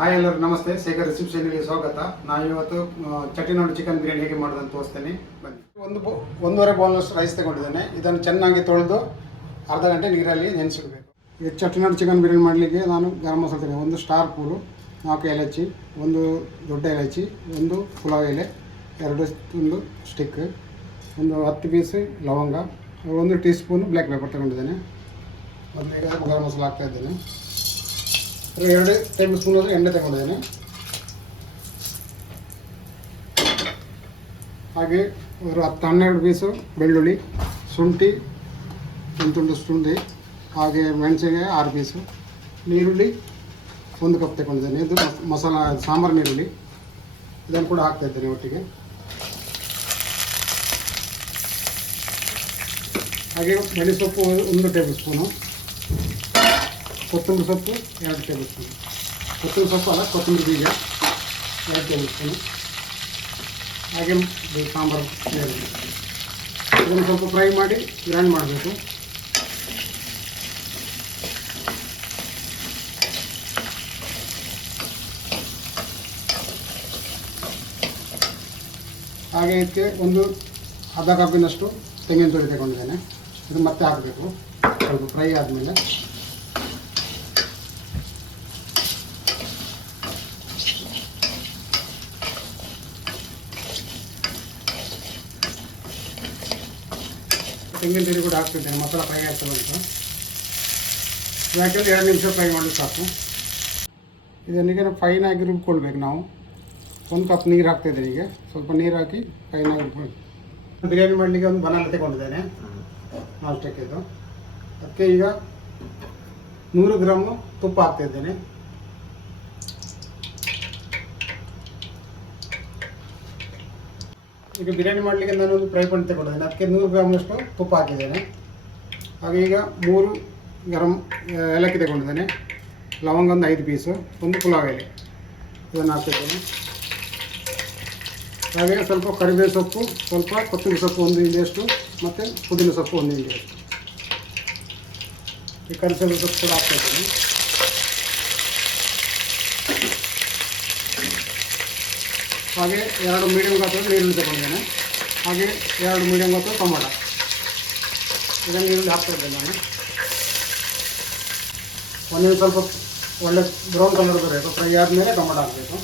Hi ಎಲ್ಲರೂ ನಮಸ್ತೆ. ಶೇಖರ್ ರಿಸೆಪ್ಷನ್ಗೆ ಸ್ವಾಗತ. ಆ, ಚಟಿನಾಡು ಚಿಕನ್ ಬಿರಿಯಾನಿ ಹೇಗೆ ಮಾಡೋದು ಅಂತ ತೋರಿಸ್ತೇನೆ. ಬನ್ನಿ. ಒಂದು ಬೌ ಒಂದೂವರೆ ಬೌಲ್ನಷ್ಟು ರೈಸ್ ತಗೊಂಡಿದ್ದೇನೆ. ಇದನ್ನು ಚೆನ್ನಾಗಿ ತೊಳೆದು ಅರ್ಧ ಗಂಟೆ ನೀರಲ್ಲಿ ನೆನೆಸಿಡಬೇಕು. ಈಗ ಚಟಿನಾಡು ಚಿಕನ್ ಬಿರಿಯಾನಿ ಮಾಡಲಿಕ್ಕೆ ನಾನು ಗರಂ ಮಸಾಲೆ ತಗೊಂಡೆ ಒಂದು ಸ್ಟಾರ್ ಪೂಲು ನಾಲ್ಕು ಎಲಚಿ ಒಂದು ದೊಡ್ಡ ಎಲಚಿ ಒಂದು ಪುಲಾವ್ ಎಲೆ ಎರಡು ಒಂದು ಸ್ಟಿಕ್ ಒಂದು ಹತ್ತು ಪೀಸ್ ಲವಂಗ ಒಂದು ಟೀ ಸ್ಪೂನ್ ಬ್ಲ್ಯಾಕ್ ಪೆಪ್ಪರ್ ತಗೊಂಡಿದ್ದೇನೆ. ಮೊದಲಿಗೆ ಗರಂ ಮಸಾಲೆ ಹಾಕ್ತಾ ಇದ್ದೇನೆ. ಅದ್ರಲ್ಲಿ ಎರಡು ಟೇಬಲ್ ಸ್ಪೂನ್ ಆದರೂ ಎಣ್ಣೆ ತಗೊಂಡಿದ್ದೇನೆ ಹಾಗೆ ಒಂದು ಹತ್ತು ಹನ್ನೆರಡು ಪೀಸು ಬೆಳ್ಳುಳ್ಳಿ, ಶುಂಠಿ ಒಂದು ತುಂಡು ಶುಂಠಿ, ಹಾಗೆ ಮೆಣಸಿಗೆ ಆರು ಪೀಸು. ನೀರುಳ್ಳಿ ಒಂದು ಕಪ್ ತಗೊಂಡಿದ್ದೇನೆ. ಇದು ಮಸ್- ಮಸಾಲ, ಸಾಂಬಾರು ನೀರುಳ್ಳಿ ಇದನ್ನು ಕೂಡ ಹಾಕ್ತಾ ಇದ್ದೇನೆ ಒಟ್ಟಿಗೆ. ಹಾಗೆ ಮೆಣಸೊಪ್ಪು ಒಂದು ಟೇಬಲ್ ಸ್ಪೂನು. ಕೊತ್ತಂಬರಿ ಸೊಪ್ಪು ಎರಡು ಟೇಬಲ್ ಸ್ಪೂನ್. ಕೊತ್ತಂಬರಿ ಸೊಪ್ಪು ಅಲ್ಲ, ಕೊತ್ತಂಬರಿ ಬೀಜ ಎರಡು ಟೇಬಲ್ ಸ್ಪೂನ್. ಹಾಗೆ ಸಾಂಬಾರು. ಇದನ್ನು ಸ್ವಲ್ಪ ಫ್ರೈ ಮಾಡಿ ಗ್ರೈಂಡ್ ಮಾಡಬೇಕು. ಹಾಗೆ ಇದಕ್ಕೆ ಒಂದು ಅರ್ಧ ಕಪ್ಪಿನಷ್ಟು ತೆಂಗಿನ ತುರಿ ತಗೊಂಡಿದ್ದೇನೆ. ಇದು ಮತ್ತೆ ಹಾಕಬೇಕು. ಸ್ವಲ್ಪ ಫ್ರೈ ಆದಮೇಲೆ. ತೆಂಗಿನ ತುರಿ ಕೂಡ ಹಾಕ್ತಿದ್ದೇನೆ, ಮಸಾಲ ಫ್ರೈ ಆಗ್ತದೆ ಅಂತ. ಯಾಕೆಂದ್ರೆ ಎರಡು ನಿಮಿಷ ಫ್ರೈ ಮಾಡಿ ಸಾಕು. ಇದನ್ನೀಗ ಫೈನಾಗಿ ರುಬ್ಕೊಳ್ಬೇಕು ನಾವು. ಒಂದು ಕಪ್ ನೀರು ಹಾಕ್ತಿದ್ದೇನೆ ಈಗ. ಸ್ವಲ್ಪ ನೀರು ಹಾಕಿ ಫೈನಾಗಿ ರುಬ್ಕೊಳ್ಬೇಕು. ಬಿರಿಯಾನಿ ಮಾಡಲಿಕ್ಕೆ ಒಂದು ಬನಾನ ತಗೊಂಡಿದ್ದೇನೆ. ಇದು. ಅದಕ್ಕೆ ಈಗ ನೂರು ಗ್ರಾಮು ತುಪ್ಪ ಹಾಕ್ತಿದ್ದೇನೆ ಈಗ ಬಿರಿಯಾನಿ ಮಾಡಲಿಕ್ಕೆ ನಾನು ಒಂದು ಫ್ರೈ ಪ್ಯಾನ್ ತಗೊಂಡಿದ್ದೇನೆ. ಅದಕ್ಕೆ ನೂರು ಗ್ರಾಮ್ನಷ್ಟು ತುಪ್ಪ ಹಾಕಿದ್ದೇನೆ. ಹಾಗೆ ಈಗ ಮೂರು ಗರಂ ಏಲಕ್ಕಿ ತಗೊಂಡಿದ್ದೇನೆ. ಲವಂಗ ಒಂದು ಐದು ಪೀಸು ಒಂದು ಪುಲಾವ್ ಎಲೆ. ಇದನ್ನು ಹಾಕಿದ್ದೇನೆ. ಹಾಗೆ ಸ್ವಲ್ಪ ಕರಿಬೇವು ಸೊಪ್ಪು, ಸ್ವಲ್ಪ ಕೊತ್ತಂಬರಿ ಸೊಪ್ಪು ಒಂದು ಇಂಡಿಯಷ್ಟು ಮತ್ತು ಪುದೀನ ಸೊಪ್ಪು ಒಂದು ಇಂಡಿಯಷ್ಟು ಈ ಕರಿಸಲು ಸೊಪ್ಪು ಕೂಡ ಹಾಕ್ತಾ ಹಾಗೆ ಎರಡು ಮೀಡಿಯಂ ಗಾತ್ರದ ನೀರುಳ್ಳಿ ತಗೊಂಡಿದ್ದೇನೆ. ಹಾಗೆ ಎರಡು ಮೀಡಿಯಂ ಗಾತ್ರದ ಟೊಮೊಟೊ. ಇದನ್ನು ಈರುಳ್ಳಿ ಹಾಕ್ತಾ ಇದ್ದೇನೆ ನಾನು. ಒಂದೇ ಸ್ವಲ್ಪ ಒಳ್ಳೆ ಬ್ರೌನ್ ಕಲರ್ ಬರಬೇಕು. ಫ್ರೈ ಆದಮೇಲೆ ಟೊಮೊಟೊ ಹಾಕಬೇಕು.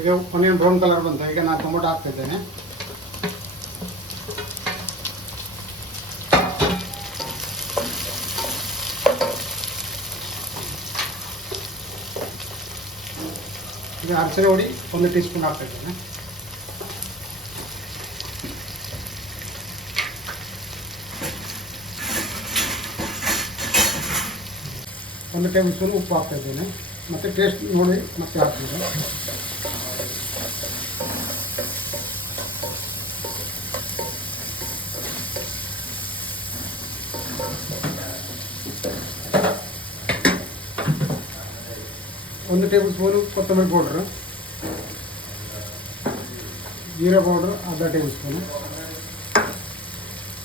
ಈಗ ಕೊನೆಯ ಬ್ರೌನ್ ಕಲರ್ ಬಂತು. ಈಗ ನಾನು ಟೊಮೊಟೊ ಹಾಕ್ತಾ ಇದ್ದೇನೆ ಈಗ ಅರಸೆ ಹೊಡಿ ಒಂದು ಟೀ ಸ್ಪೂನ್ ಹಾಕ್ತಾ ಇದ್ದೇನೆ ಒಂದು ಟೇಬಲ್ ಸ್ಪೂನ್ ಉಪ್ಪು ಹಾಕ್ತಾ ಇದ್ದೇನೆ ಮತ್ತು ಟೇಸ್ಟ್ ನೋಡಿ ಮತ್ತೆ ಹಾಕ್ತೀನಿ ಒಂದು ಟೇಬಲ್ ಸ್ಪೂನು ಕೊತ್ತಂಬರಿ ಪೌಡ್ರು, ಜೀರಾ ಪೌಡ್ರ್, ಅರ್ಧ ಟೇಬಲ್ ಸ್ಪೂನು,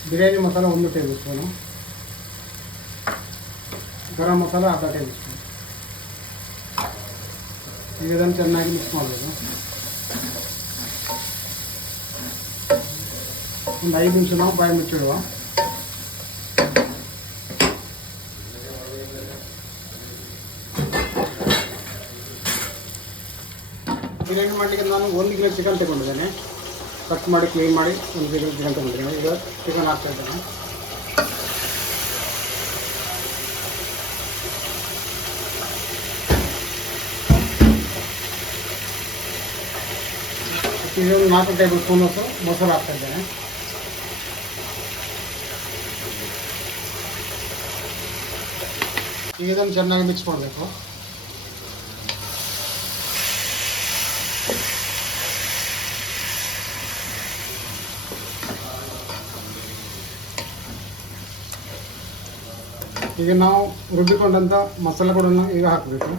ಬಿರಿಯಾನಿ ಮಸಾಲ ಒಂದು ಟೇಬಲ್ ಸ್ಪೂನು, ಗರಂ ಮಸಾಲ ಅರ್ಧ ಟೇಬಲ್ ಸ್ಪೂನ್. ಈಗ ಇದನ್ನು ಚೆನ್ನಾಗಿ ಮಿಕ್ಸ್ ಮಾಡಬೇಕು. ಒಂದು ಐದು ನಿಮಿಷ ನಾವು ಬಾಯಿ ಮುಚ್ಚಿಡುವ. ಬಿರಿಯಾನಿ ಮಾಡಲಿಕ್ಕೆ ನಾನು ಒಂದು ಕಿಲೋ ಚಿಕನ್ ತಗೊಂಡಿದ್ದೇನೆ. ಕಟ್ ಮಾಡಿ ಕ್ಲೀನ್ ಮಾಡಿ ಒಂದು ಕಿಲೋ ಚಿಕನ್ ತಗೊಂಡಿದ್ದೇನೆ. ಈಗ ಚಿಕನ್ ಹಾಕ್ತಾ ಇದ್ದೇನೆ. ಒಂದು ನಾಲ್ಕು ಟೇಬಲ್ ಸ್ಪೂನ್ ಮೊಸರು ಹಾಕ್ತಾ ಇದ್ದೇನೆ. ಈಗ ಇದನ್ನು ಚೆನ್ನಾಗಿ ಮಿಕ್ಸ್ ಮಾಡಬೇಕು. ಈಗ ನಾವು ರುಬ್ಬಿಕೊಂಡಂಥ ಮಸಾಲೆ ಪುಡನ್ನು ಈಗ ಹಾಕಬೇಕು.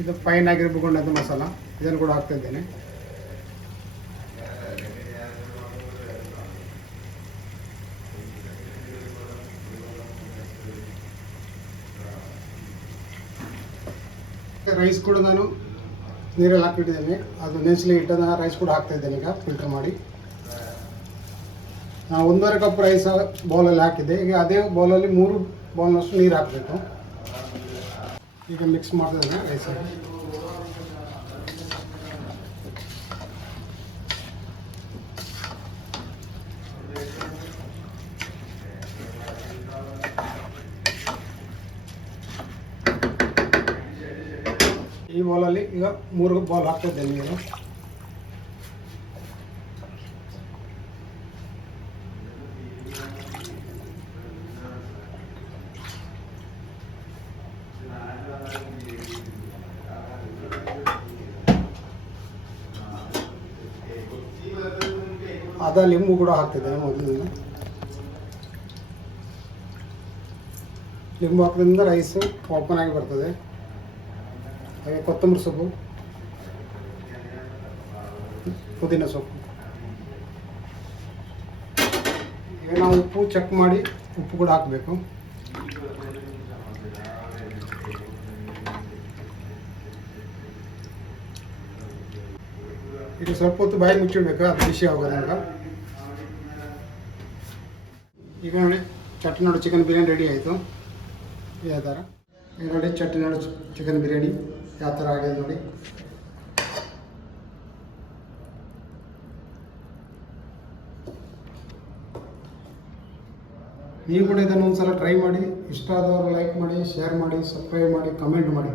ಇದು ಫೈನ್ ಆಗಿ ರುಬ್ಬಿಕೊಂಡಂಥ ಮಸಾಲ. ಇದನ್ನು ಕೂಡ ಹಾಕ್ತಾ ಇದ್ದೇನೆ. ರೈಸ್ ಕೂಡ ನಾನು ನೀರಲ್ಲಿ ಹಾಕಿಟ್ಟಿದ್ದೇನೆ ಅದು ನೆನೆಸಲಿ ಇಟ್ಟದ ರೈಸ್ ಕೂಡ ಹಾಕ್ತಾ ಇದ್ದೇನೆ ಈಗ ಫಿಲ್ಟರ್ ಮಾಡಿ. ನಾನು ಒಂದೂವರೆ ಕಪ್ ರೈಸ್ ಬೌಲಲ್ಲಿ ಹಾಕಿದೆ ಈಗ ಅದೇ ಬೌಲಲ್ಲಿ ಮೂರು ಬೌಲ್ನಷ್ಟು ನೀರು ಹಾಕಬೇಕು. ಈಗ ಮಿಕ್ಸ್ ಮಾಡ್ತಿದ್ದೇನೆ ರೈಸ್ ಈ ಬೌಲಲ್ಲಿ ಈಗ ಮೂರು ಬೌಲ್ ಹಾಕ್ತಿದ್ದೆ ನೀರು ಅದ ಲಿಂಬು ಕೂಡ ಹಾಕ್ತಿದ್ದೇನೆ ಮೊದಲಿಂದ. ಲಿಂಬು ಹಾಕೋದ್ರಿಂದ ರೈಸು ಓಪನ್ ಆಗಿ ಬರ್ತದೆ. ಹಾಗೆ ಕೊತ್ತಂಬರಿ ಸೊಪ್ಪು, ಪುದೀನ ಸೊಪ್ಪು. ಈಗ ನಾವು ಉಪ್ಪು ಚೆಕ್ ಮಾಡಿ ಉಪ್ಪು ಕೂಡ ಹಾಕಬೇಕು. ಈಗ ಸ್ವಲ್ಪ ಹೊತ್ತು ಬಾಯಿ ಮುಚ್ಚಿಡ್ಬೇಕು? ಅದು ಬಿಸಿ ಆಗೋದ್ರಿಂದ. ಈಗ ನೋಡಿ ಚಟ್ನಾಡು ಚಿಕನ್ ಬಿರಿಯಾನಿ ರೆಡಿ ಆಯಿತು. ಯಾವ ಥರ. ಈಗ ನೋಡಿ ಚಟ್ನಾಡು ಚಿಕನ್ ಬಿರಿಯಾನಿ ಯಾವ ಥರ ಆಗಿದೆ ನೋಡಿ. ನೀವು ಕೂಡ ಇದನ್ನು ಒಂದ್ಸಲ ಟ್ರೈ ಮಾಡಿ, ಇಷ್ಟ ಆದವರು ಲೈಕ್ ಮಾಡಿ ಶೇರ್ ಮಾಡಿ ಸಬ್ಸ್ಕ್ರೈಬ್ ಮಾಡಿ ಕಮೆಂಟ್ ಮಾಡಿ.